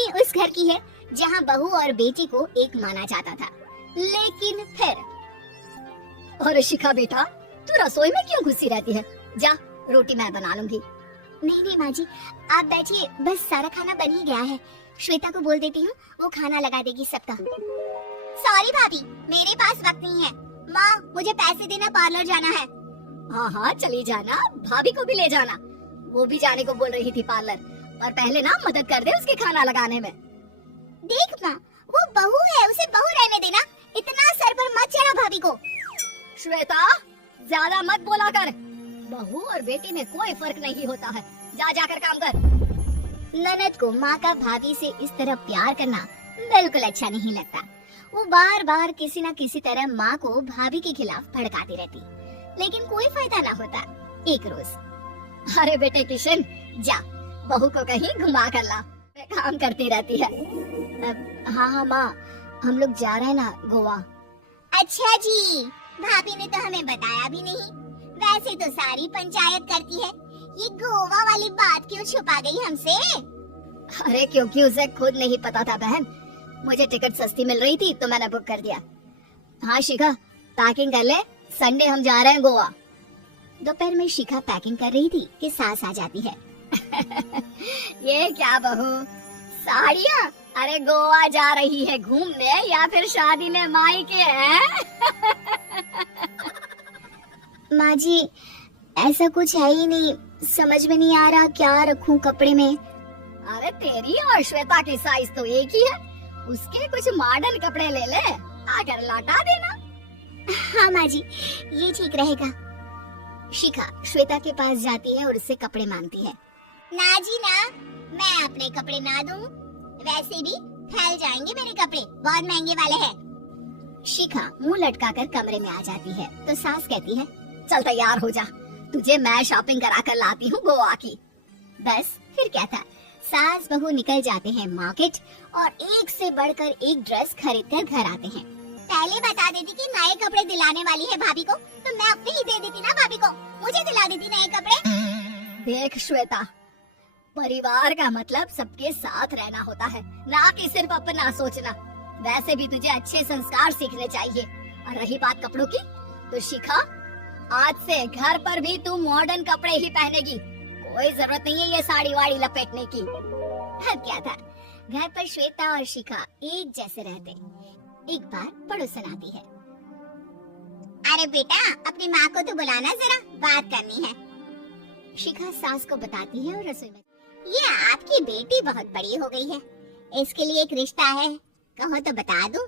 कहानी उस घर की है जहाँ बहू और बेटी को एक माना जाता था, लेकिन फिर। अरे शिखा बेटा, तू रसोई में क्यों घुसी रहती है? जा, रोटी मैं बना लूंगी। नहीं नहीं माँ जी, आप बैठिए, बस सारा खाना बन ही गया है। श्वेता को बोल देती हूँ, वो खाना लगा देगी सबका। सॉरी भाभी, मेरे पास वक्त नहीं है। माँ, मुझे पैसे देना, पार्लर जाना है। हाँ हाँ चली जाना, भाभी को भी ले जाना। वो भी जाने को बोल रही थी पार्लर, और पहले ना मदद कर दे उसके खाना लगाने में। देख माँ, वो बहू है, उसे बहू रहने देना, इतना सर पर मत चढ़ा भाभी को। श्वेता, ज्यादा मत बोला कर। बहू और बेटी में कोई फर्क नहीं होता है। जा जाकर काम कर। ननद को माँ का भाभी से इस तरह प्यार करना बिल्कुल अच्छा नहीं लगता। वो बार बार किसी न किसी तरह माँ को भाभी के खिलाफ भड़काती रहती, लेकिन कोई फायदा ना होता। एक रोज, अरे बेटे किशन, जा बहू को कहीं घुमा कर ला, काम करती रहती है। हाँ हाँ माँ, हम लोग जा रहे हैं ना गोवा। अच्छा जी, भाभी ने तो हमें बताया भी नहीं। वैसे तो सारी पंचायत करती है, ये गोवा वाली बात क्यों छुपा गई हमसे? अरे क्योंकि उसे खुद नहीं पता था बहन। मुझे टिकट सस्ती मिल रही थी तो मैंने बुक कर दिया। हाँ शिखा, पैकिंग कर ले, संडे हम जा रहे हैं गोवा। दोपहर में शिखा पैकिंग कर रही थी कि सास आ जाती है। ये क्या बहू, साड़ियाँ? अरे गोवा जा रही है घूमने या फिर शादी में मायके हैं? माँ जी, ऐसा कुछ है ही नहीं, समझ में नहीं आ रहा क्या रखूं कपड़े में। अरे तेरी और श्वेता की साइज तो एक ही है, उसके कुछ मॉडर्न कपड़े ले ले, आकर लौटा देना। हाँ माँ जी, ये ठीक रहेगा। शिखा श्वेता के पास जाती है और उससे कपड़े मांगती है। ना जी ना, मैं अपने कपड़े ना दूं, वैसे भी फैल जाएंगे मेरे कपड़े, बहुत महंगे वाले हैं। शिखा मुंह लटकाकर कमरे में आ जाती है तो सास कहती है, चल तैयार हो जा, तुझे मैं शॉपिंग करा कर लाती हूँ गोवा की। बस फिर क्या था, सास बहू निकल जाते हैं मार्केट और एक से बढ़कर एक ड्रेस खरीद कर घर आते हैं। पहले बता देती कि नए कपड़े दिलाने वाली है भाभी को, तो मैं अपने ही दे देती ना भाभी को, मुझे दिला देती नए कपड़े। देख श्वेता, परिवार का मतलब सबके साथ रहना होता है, ना कि सिर्फ अपना सोचना। वैसे भी तुझे अच्छे संस्कार सीखने चाहिए। और रही बात कपड़ों की, तो शिखा, आज से घर पर भी तू मॉडर्न कपड़े ही पहनेगी, कोई जरूरत नहीं है ये साड़ी वाड़ी लपेटने की। अब क्या था, घर पर श्वेता और शिखा एक जैसे रहते। एक बार पड़ोसन आती है। अरे बेटा, अपनी माँ को तो बुलाना, जरा बात करनी है। शिखा सास को बताती है और रसोई में, ये आपकी बेटी बहुत बड़ी हो गई है, इसके लिए एक रिश्ता है, कहो तो बता दूं।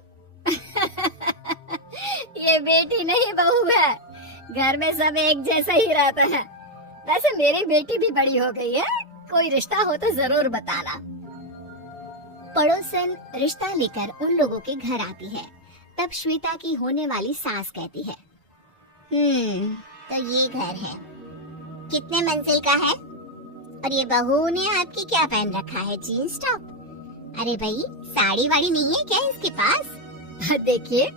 ये बेटी नहीं बहू है, घर में सब एक जैसा ही रहता है। वैसे मेरी बेटी भी बड़ी हो गई है, कोई रिश्ता हो तो जरूर बताना। पड़ोसन रिश्ता लेकर उन लोगों के घर आती है। तब श्वेता की होने वाली सास कहती है, तो ये घर है, कितने मंजिल का है? और ये बहू ने आपकी क्या पहन रखा है, जीन्स टॉप? अरे भाई, साड़ी वाड़ी नहीं है क्या इसके पास? देखिए,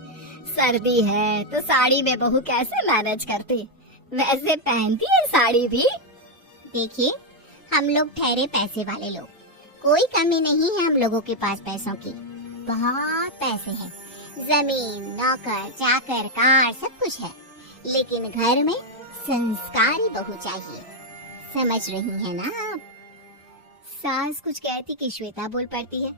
सर्दी है तो साड़ी में बहू कैसे मैनेज करती, वैसे पहनती है साड़ी भी। देखिए, हम लोग ठहरे पैसे वाले लोग, कोई कमी नहीं है हम लोगों के पास पैसों की, बहुत पैसे हैं, जमीन, नौकर चाकर, कार, सब कुछ है, लेकिन घर में संस्कारी बहू चाहिए, समझ रही है ना आप? सास कुछ कहती कि श्वेता बोल पड़ती है,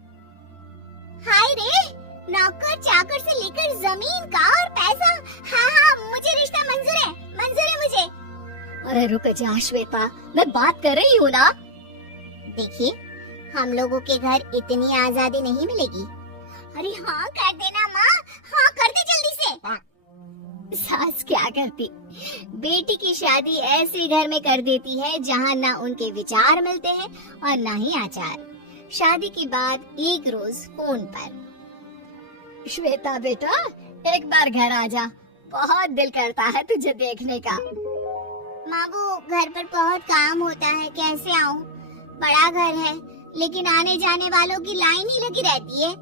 हाय रे, नौकर चाकर से लेकर जमीन, कार, पैसा, हाँ हाँ मुझे रिश्ता मंजूर है, मंजूर है मुझे। अरे रुक जा श्वेता, मैं बात कर रही हूँ ना। देखिए, हम लोगों के घर इतनी आजादी नहीं मिलेगी। अरे हाँ कर देना माँ, हाँ कर दे जल्दी से। सास क्या करती, बेटी की शादी ऐसे घर में कर देती है जहाँ ना उनके विचार मिलते हैं और ना ही आचार। शादी के बाद एक रोज फोन पर, श्वेता बेटा, एक बार घर आ जा, बहुत दिल करता है तुझे देखने का। माँ वो घर पर बहुत काम होता है, कैसे आऊँ? बड़ा घर है लेकिन आने जाने वालों की लाइन ही लगी रहती है।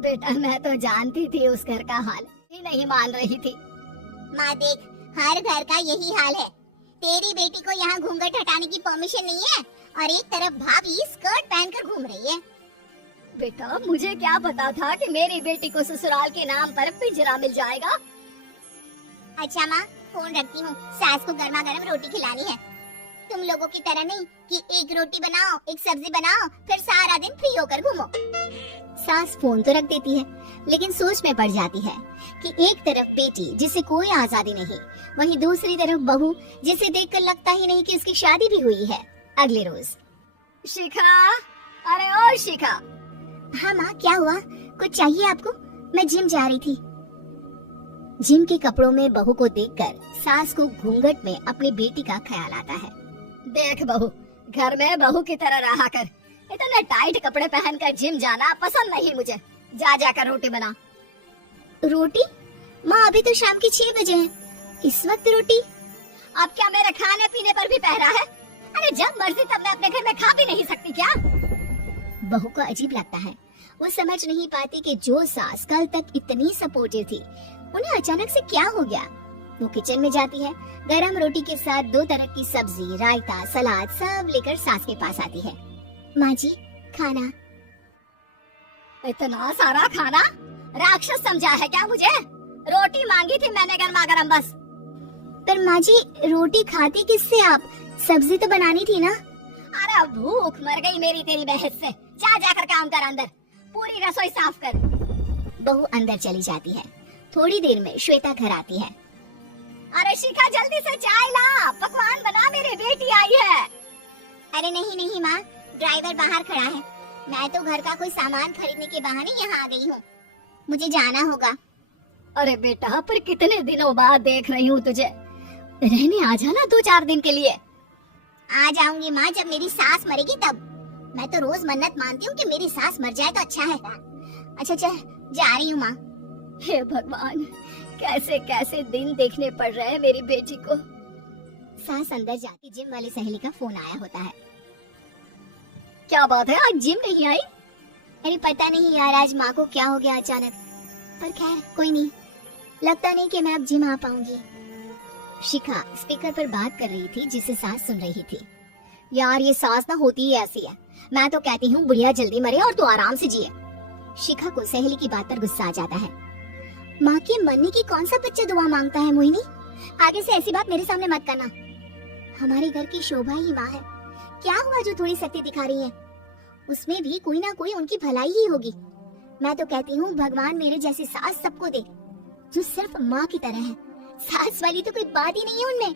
बेटा मैं तो जानती थी उस घर का हाल, ही नहीं मान रही थी। माँ देख, हर घर का यही हाल है, तेरी बेटी को यहाँ घूंघट हटाने की परमिशन नहीं है और एक तरफ भाभी स्कर्ट पहनकर घूम रही है। बेटा मुझे क्या पता था कि मेरी बेटी को ससुराल के नाम पर पिंजरा मिल जाएगा। अच्छा माँ, फोन रखती हूँ, सास को गर्मा गर्म रोटी खिलानी है। तुम लोगों की तरह नहीं कि एक रोटी बनाओ, एक सब्जी बनाओ, फिर सारा दिन फ्री होकर घूमो। सास फोन तो रख देती है, लेकिन सोच में पड़ जाती है कि एक तरफ बेटी जिसे कोई आजादी नहीं, वहीं दूसरी तरफ बहू जिसे देखकर लगता ही नहीं कि उसकी शादी भी हुई है। अगले रोज। शिखा, अरे ओ शिखा। हाँ माँ, क्या हुआ? कुछ चाहिए आपको? मैं जिम जा रही थी। जिम के कपड़ों में बहू को देखकर सास को घूंघट में अपनी बेटी का ख्याल आता है। देख बहू, घर में बहू की तरह रहा कर। इतने टाइट कपड़े पहनकर जिम जाना पसंद नहीं मुझे। जा जाकर रोटी बना। रोटी? माँ अभी तो शाम के 6 बजे हैं, इस वक्त रोटी? अब क्या मेरे खाने पीने पर भी पहरा है? अरे जब मर्जी तब मैं अपने घर में खा भी नहीं सकती क्या? बहू को अजीब लगता है। वो समझ नहीं पाती कि जो सास कल तक इतनी सपोर्टिव थी, उन्हें अचानक से क्या हो गया। वो किचन में जाती है, गरम रोटी के साथ 2 तरह की सब्जी, रायता, सलाद सब लेकर सास के पास आती है। माँ जी, खाना। इतना सारा खाना? राक्षस समझा है क्या मुझे? रोटी मांगी थी मैंने गर्मा गर्म बस। पर माँ जी, रोटी खाती किससे आप? सब्जी तो बनानी थी ना। अरे भूख मर गई मेरी तेरी बहस से। जा जाकर काम कर अंदर, पूरी रसोई साफ कर। बहू अंदर चली जाती है। थोड़ी देर में श्वेता घर आती है। अरे शिखा जल्दी से चाय ला, पकवान बना, मेरी बेटी आई है। अरे नहीं नहीं माँ, ड्राइवर बाहर खड़ा है। मैं तो घर का कोई सामान खरीदने के बहाने यहाँ आ गई हूँ, मुझे जाना होगा। अरे बेटा, पर कितने दिनों बाद देख रही हूँ तुझे, रहने आ जाना 2-4 दिन के लिए। आ जाऊंगी माँ, जब मेरी सास मरेगी तब। मैं तो रोज मन्नत मानती हूँ कि मेरी सास मर जाए तो अच्छा है। अच्छा चल, जा रही हूँ माँ। हे भगवान, कैसे कैसे दिन देखने पड़ रहे हैं मेरी बेटी को। सास अंदर जाती जिम वाली सहेली का फोन आया होता है। क्या बात है, आज जिम नहीं आई? अरे पता नहीं यार, आज माँ को क्या हो गया अचानक। पर खैर कोई नहीं, लगता नहीं कि मैं अब जिम आ पाऊंगी। शिखा स्पीकर पर बात कर रही थी जिसे सास सुन रही थी। यार ये सास ना होती ही ऐसी है। मैं तो कहती हूँ बुढ़िया जल्दी मरे और तू आराम से जिए। शिखा को सहेली की बात पर गुस्सा आ जाता है। माँ के मरने की कौन सा बच्चा दुआ मांगता है मोहिनी? आगे से ऐसी बात मेरे सामने मत करना। हमारे घर की शोभा ही माँ है। क्या हुआ जो थोड़ी शक्ति दिखा रही है? उसमें भी कोई ना कोई उनकी भलाई ही होगी। मैं तो कहती हूँ भगवान मेरे जैसी सास सबको दे, जो सिर्फ माँ की तरह है। सास वाली तो कोई बात ही नहीं है उनमें।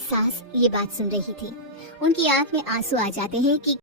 सास ये बात सुन रही थी। उनकी आंख में आंसू आ जाते हैं कि